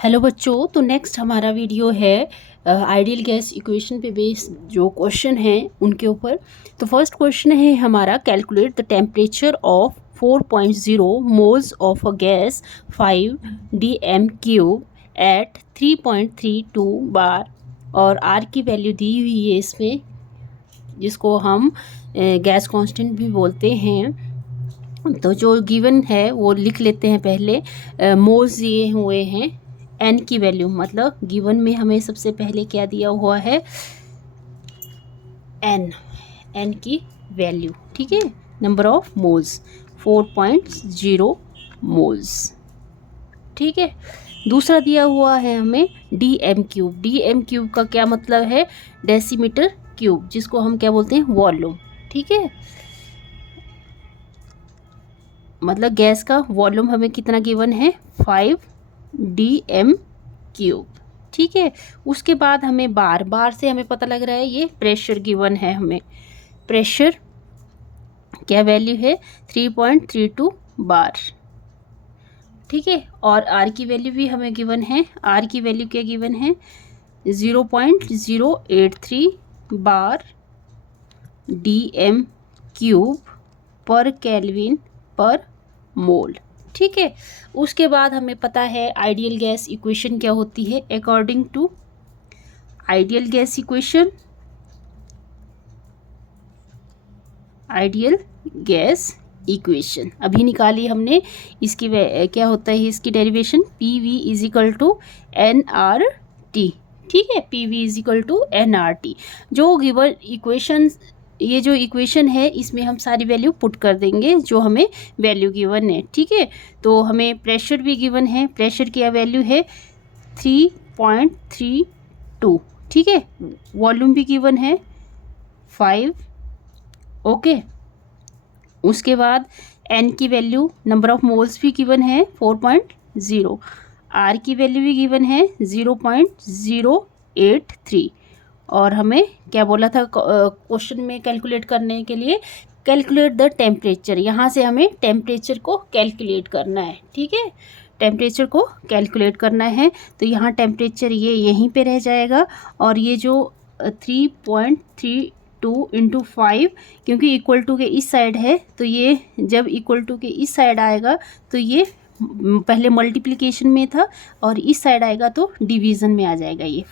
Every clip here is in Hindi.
हेलो बच्चों, तो नेक्स्ट हमारा वीडियो है आइडियल गैस इक्वेशन पे बेस्ड जो क्वेश्चन हैं उनके ऊपर। तो फर्स्ट क्वेश्चन है हमारा, calculate the temperature of 4.0 moles of a gas 5 dm³ at 3.32 bar. और आर की वैल्यू दी हुई है इसमें, जिसको हम गैस कांस्टेंट भी बोलते हैं। तो जो गिवन है वो लिख लेते हैं पहले। मोल्स दिए हुए हैं, एन की वैल्यू, मतलब गिवन में हमें सबसे पहले क्या दिया हुआ है, एन की वैल्यू। ठीक है, नंबर ऑफ मोल्स 4.0 मोल्स। ठीक है, दूसरा दिया हुआ है हमें dm³। dm³ का क्या मतलब है, डेसीमीटर क्यूब, जिसको हम क्या बोलते हैं, वॉल्यूम। ठीक है, मतलब गैस का वॉल्यूम हमें कितना गिवन है, 5 dm³। ठीक है, उसके बाद हमें बार से हमें पता लग रहा है ये प्रेशर गिवन है हमें। प्रेशर क्या वैल्यू है, 3.32 बार। ठीक है, और आर की वैल्यू भी हमें गिवन है। आर की वैल्यू क्या गिवन है, 0.083 बार dm³ पर केल्विन पर मोल। ठीक है, उसके बाद हमें पता है आइडियल गैस इक्वेशन क्या होती है। According to ideal gas equation, ideal gas equation अभी निकाली हमने। इसकी क्या होता है, इसकी derivation PV is equal to nRT। ठीक है, PV is equal to nRT। जो गिवन इक्वेशन, ये जो इक्वेशन है इसमें हम सारी वैल्यू पुट कर देंगे जो हमें वैल्यू गिवन है। ठीक है, तो हमें प्रेशर भी गिवन है। प्रेशर की वैल्यू है 3.32। ठीक है, वॉल्यूम भी गिवन है 5। ओके, उसके बाद एन की वैल्यू, नंबर ऑफ मोल्स भी गिवन है 4.0। आर की वैल्यू भी गिवन है 0.083। और हमें क्या बोला था क्वेश्चन में कैलकुलेट करने के लिए, कैलकुलेट द टेम्परेचर। यहाँ से हमें टेम्परेचर को कैलकुलेट करना है। ठीक है, टेम्परेचर को कैलकुलेट करना है। तो यहाँ टेम्परेचर ये यहीं पे रह जाएगा, और ये जो 3.32 इंटू 5, क्योंकि इक्वल टू के इस साइड है, तो ये जब इक्वल टू के इस साइड आएगा तो ये पहले मल्टीप्लिकेशन में था, और इस साइड आएगा तो डिवीज़न में आ जाएगा। ये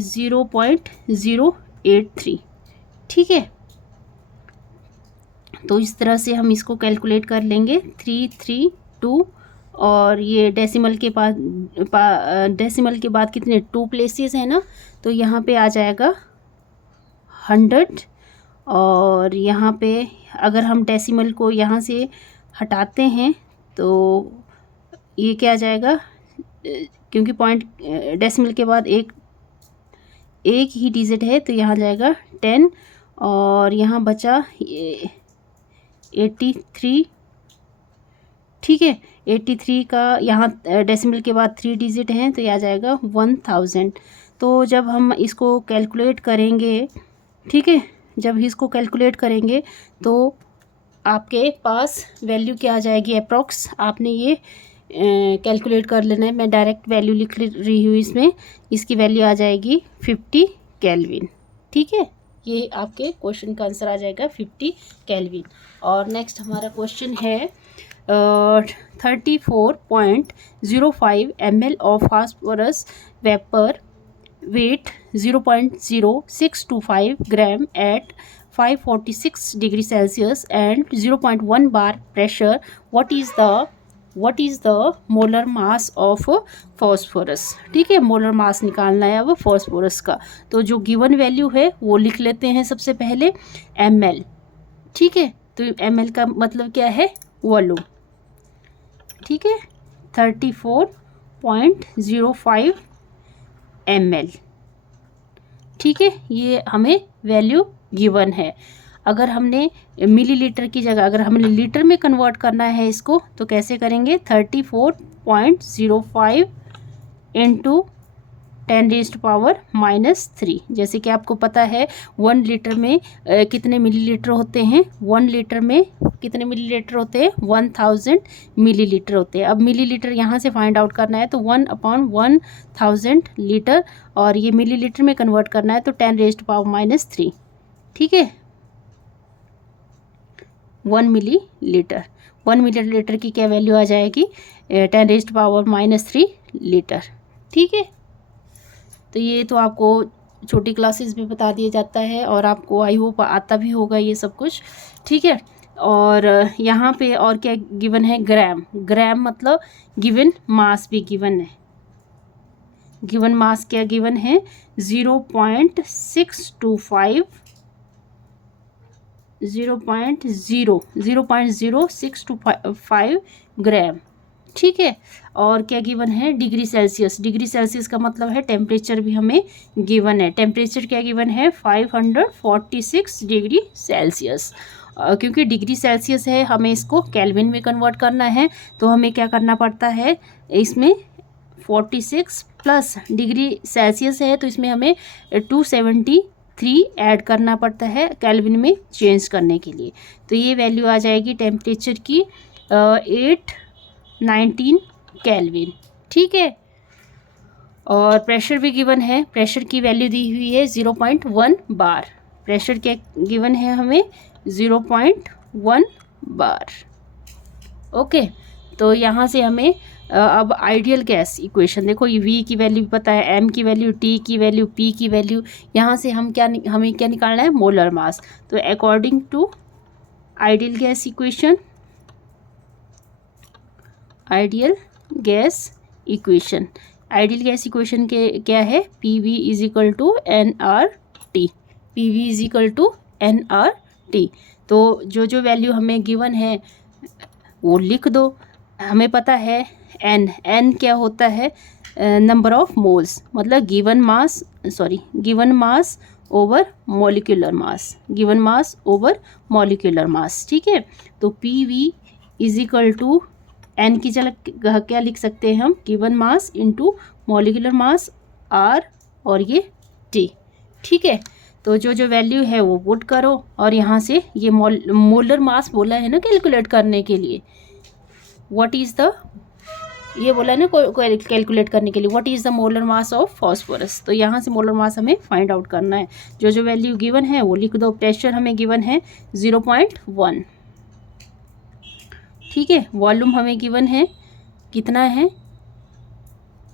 0.083। ठीक है, तो इस तरह से हम इसको कैलकुलेट कर लेंगे। 332, और ये डेसिमल के बाद डेसिमल के बाद कितने 2 प्लेसेस हैं ना, तो यहाँ पे आ जाएगा 100। और यहाँ पे अगर हम डेसिमल को यहाँ से हटाते हैं तो ये क्या आ जाएगा, क्योंकि पॉइंट डेसिमल के बाद एक ही डिजिट है, तो यहाँ जाएगा 10, और यहाँ बचा 83। ठीक है, 83 का यहाँ डेसिमल के बाद 3 डिजिट हैं, तो यह आ जाएगा 1000। तो जब हम इसको कैलकुलेट करेंगे, ठीक है, जब इसको कैलकुलेट करेंगे तो आपके पास वैल्यू क्या आ जाएगी, अप्रॉक्स आपने ये कैलकुलेट कर लेना है। मैं डायरेक्ट वैल्यू लिख रही हूँ इसमें। इसकी वैल्यू आ जाएगी 50 केल्विन। ठीक है, ये आपके क्वेश्चन का आंसर आ जाएगा 50 केल्विन। और नेक्स्ट हमारा क्वेश्चन है 34.05 ml of phosphorus vapour weight 0.0625 gram at 546 degree Celsius and 0.1 bar pressure. what is the molar mass of phosphorus. ठीक है, मोलर मास निकालना है अब फॉस्फोरस का। तो जो गिवन वैल्यू है वो लिख लेते हैं सबसे पहले, ml। ठीक है, तो ml का मतलब क्या है, वॉल्यूम। ठीक है, 34.05 ml। ठीक है, ये हमें वैल्यू गिवन है। अगर हमने मिलीलीटर की जगह अगर हमने लीटर में कन्वर्ट करना है इसको, तो कैसे करेंगे, 34.05 इंटू 10⁻³ जैसे कि आपको पता है 1 लीटर में कितने मिलीलीटर होते हैं, 1 लीटर में कितने मिलीलीटर होते हैं, 1000 मिलीलीटर होते हैं। अब मिलीलीटर यहाँ से फाइंड आउट करना है तो 1/1000 लीटर, और ये मिलीलीटर में कन्वर्ट करना है तो 10⁻³ ठीक है। 1 मिलीलीटर की क्या वैल्यू आ जाएगी, 10⁻³ लीटर, ठीक है। तो ये तो आपको छोटी क्लासेस में बता दिया जाता है और आपको आई होप आता भी होगा ये सब कुछ, ठीक है। और यहाँ पे और क्या गिवन है, ग्राम मतलब गिवन मास भी गिवन है। गिवन मास क्या गिवन है, 0.0625 ग्राम, ठीक है। और क्या गिवन है, डिग्री सेल्सियस का मतलब है टेम्परेचर भी हमें गिवन है। टेम्परेचर क्या गिवन है, 546 डिग्री सेल्सियस। क्योंकि डिग्री सेल्सियस है, हमें इसको केल्विन में कन्वर्ट करना है, तो हमें क्या करना पड़ता है, इसमें 46 प्लस डिग्री सेल्सियस है तो इसमें हमें 273 ऐड करना पड़ता है केल्विन में चेंज करने के लिए। तो ये वैल्यू आ जाएगी टेम्परेचर की 819 केल्विन, ठीक है। और प्रेशर भी गिवन है, प्रेशर की वैल्यू दी हुई है 0.1 बार। प्रेशर क्या गिवन है हमें, 0.1 बार, ओके। तो यहाँ से हमें अब आइडियल गैस इक्वेशन देखो, ये V की वैल्यू पता है, M की वैल्यू, T की वैल्यू, P की वैल्यू, यहाँ से हमें क्या निकालना है, मोलर मास। तो according to ideal gas equation, ideal gas equation के क्या है, PV = nRT, PV = nRT। तो जो वैल्यू हमें गिवन है वो लिख दो। हमें पता है n क्या होता है, नंबर ऑफ मोल्स, मतलब given mass over molecular mass, ठीक है। तो PV = n की जगह क्या लिख सकते हैं हम, given mass into molecular mass R और ये T, ठीक है। तो जो वैल्यू है वो पुट करो, और यहाँ से ये मोलर मास बोला है ना कैलकुलेट करने के लिए, व्हाट इज़ द, ये बोला है ना कैलकुलेट करने के लिए, what is the molar mass of phosphorus. तो यहाँ से मोलर मास हमें फाइंड आउट करना है। जो वैल्यू गिवन है वो लिख दो। प्रेशर हमें गिवन है 0.1, ठीक है। वॉल्यूम हमें गिवन है कितना है,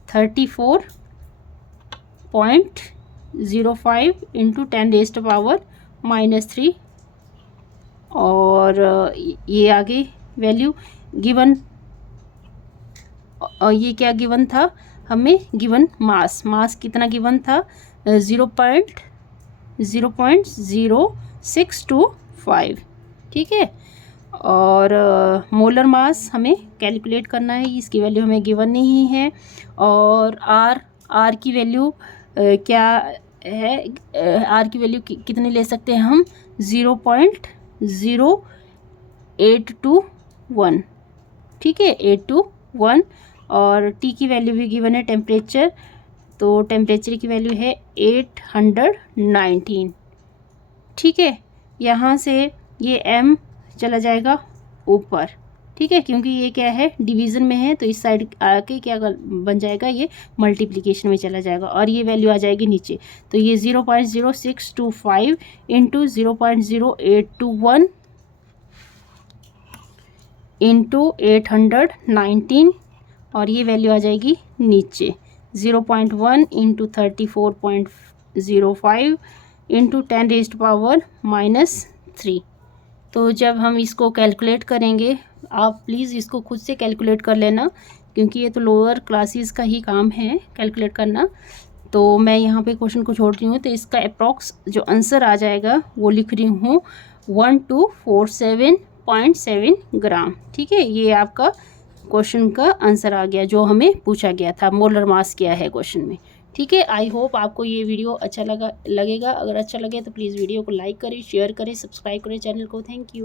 34.05 × 10⁻³ और ये आगे वैल्यू गिवन, और ये क्या गिवन था हमें, गिवन मास कितना गिवन था, 0.0625, ठीक है। और मोलर मास हमें कैलकुलेट करना है, इसकी वैल्यू हमें गिवन नहीं है। और आर की वैल्यू क्या है, आर की वैल्यू कितनी ले सकते हैं हम, 0.0821, ठीक है, 821। और टी की वैल्यू भी गिवन है, टेम्परेचर, तो टेम्परेचर की वैल्यू है 819, ठीक है। यहाँ से ये m चला जाएगा ऊपर, ठीक है, क्योंकि ये क्या है डिवीज़न में है, तो इस साइड आके क्या बन जाएगा, ये मल्टीप्लिकेशन में चला जाएगा, और ये वैल्यू आ जाएगी नीचे। तो ये 0.0625 × 0.0821 × 819, और ये वैल्यू आ जाएगी नीचे 0.1 × 34.05 × 10⁻³ तो जब हम इसको कैलकुलेट करेंगे, आप प्लीज़ इसको खुद से कैलकुलेट कर लेना, क्योंकि ये तो लोअर क्लासेस का ही काम है कैलकुलेट करना। तो मैं यहाँ पे क्वेश्चन को छोड़ रही हूँ, तो इसका अप्रॉक्स जो आंसर आ जाएगा वो लिख रही हूँ 1247.7 ग्राम, ठीक है। ये आपका क्वेश्चन का आंसर आ गया जो हमें पूछा गया था, मोलर मास क्या है क्वेश्चन में, ठीक है। आई होप आपको ये वीडियो अच्छा लगेगा। अगर अच्छा लगे तो प्लीज़ वीडियो को लाइक करें, शेयर करें, सब्सक्राइब करें चैनल को। Thank you.